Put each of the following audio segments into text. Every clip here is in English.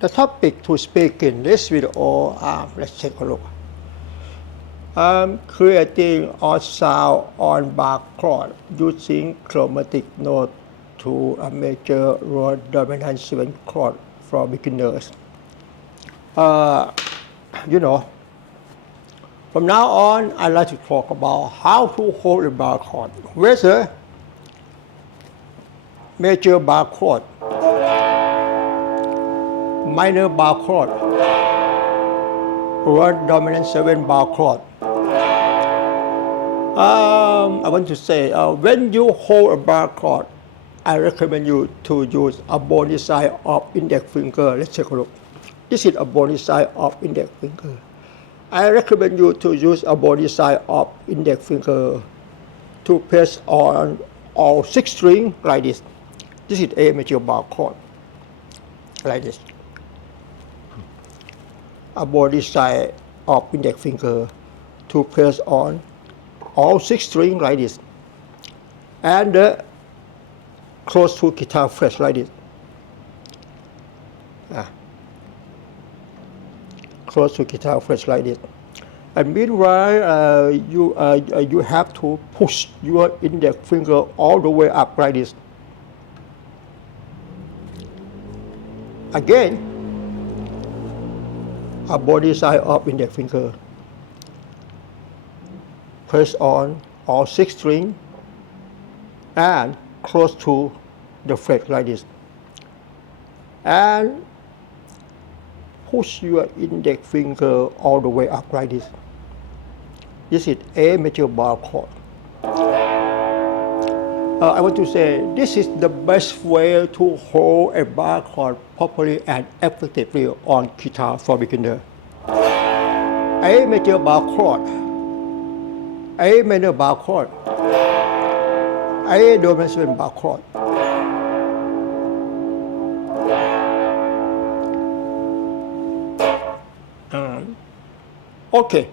The topic to speak in this video, let's take a look. Creating odd sound on bar chord using chromatic note to a major or dominant 7 chord for beginners. From now on, I'd like to talk about how to hold a bar chord, whether major bar chord, minor bar chord, or dominant 7 bar chord. I want to say, when you hold a bar chord, I recommend you to use a bony side of index finger. Let's take a look. This is a bony side of index finger. I recommend you to use a bony side of index finger to press on all 6 strings like this. This is A major bar chord, like this. A body side of index finger to press on all 6 strings like this, and close to guitar fret like this. Close to guitar fret like this. And meanwhile, you have to push your index finger all the way up like this. Again, a body side of index finger. Press on all 6 strings and close to the fret like this. And push your index finger all the way up like this. This is A major bar chord. I want to say this is the best way to hold a bar chord properly and effectively on guitar for beginner. A major bar chord, A minor bar chord, A dominant 7 bar chord. Okay.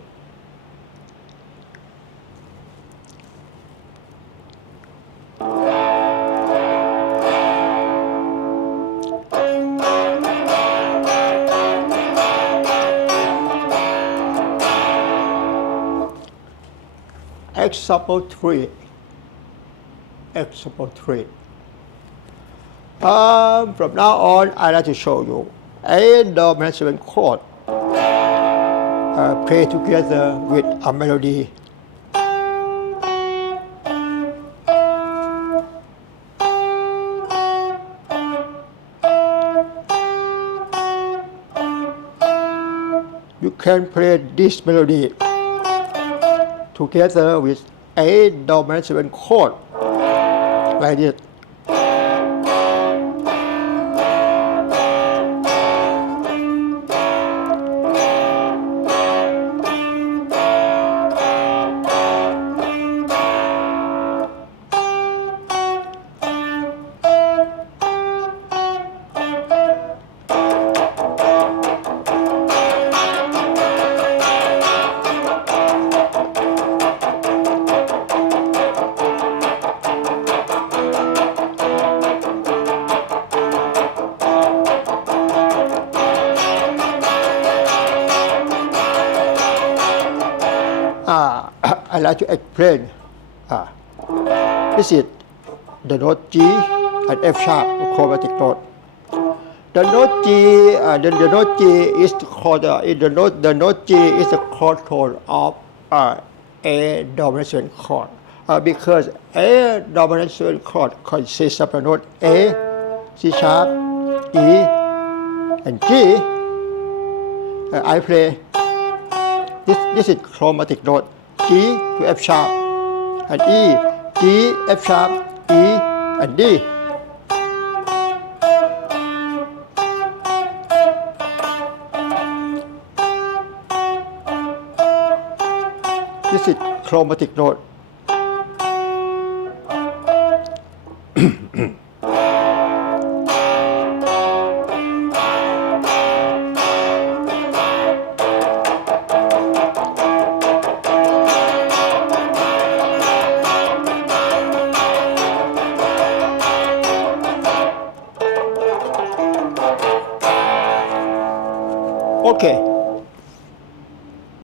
Example 3. Example 3. From now on, I'd like to show you A dominant 7 chord. Play together with a melody. You can play this melody together with A dominant 7 chord like this. I like to explain. This is the note G and F sharp, chromatic note. The note G, the note G is called the note G is the chord tone of A dominant 7 chord, because A dominant 7 chord consists of the note A, C sharp, E, and G. I play. This is chromatic note. G to F sharp and E, G, F sharp, E, and D. This is chromatic note. Okay.